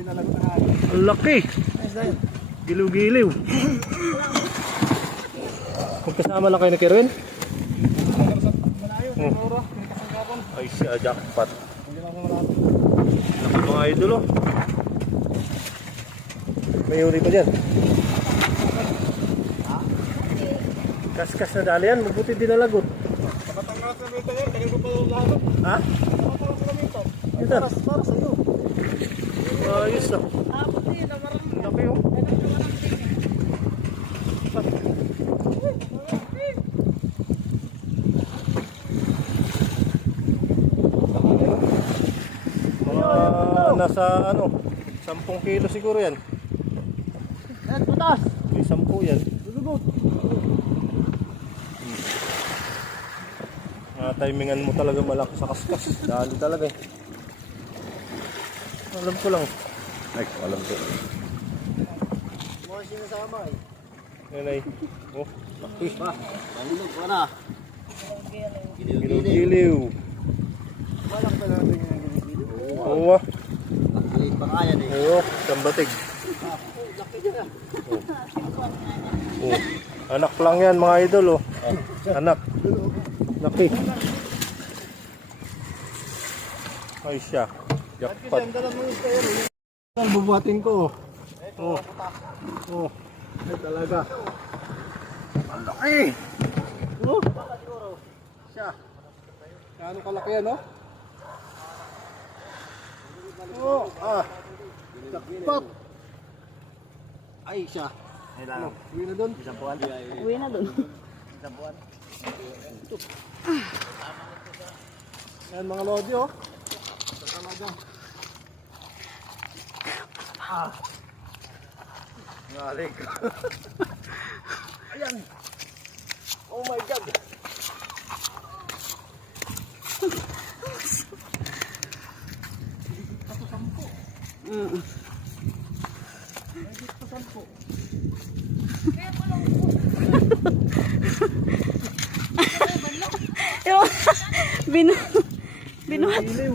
Ang laki. Giliw-giliw. Magkasama lang kayo na Kerwin? Ay siya, jackpot. Laki mga idol oh. May huli pa dyan. Kaskas na dali yan, mabuti din nalagot. Ha? Ito. Para sa'yo. Ayos ah. Laki oh. Nasa ano, 10 kilo siguro yan. Yan, putas! May 10 yan. Lulugot! Timingan mo talaga malaki sa kaskas. Dali talaga eh. Alam ko lang. Ay, alam ko. Mga sinasama eh. Yan ay. Oh, laki. Pangulog pa na. Giliw-giliw. Malak pa natin yung giliw-giliw. Oo ah. Maliit pa kaya eh. Oo, sambatig. Laki dyan ah. Oh. Anak lang yan mga idol oh. Anak. Laki. Ay siya. Jackpot. Ang bubuhatin ko. Oh. Oh. Ay talaga. Ang laki. Oh. Siya. Kano kalaki yan, no? Oh, ah. Jackpot. Ay, siya. Ay, lang. Uwi na doon. Isang buwan. Uwi na doon. Isang buwan. Yan mga lodi, oh. Ito talaga. Ah. Ngaling ko. Ayan. Oh my God. Binuhat. Giliw.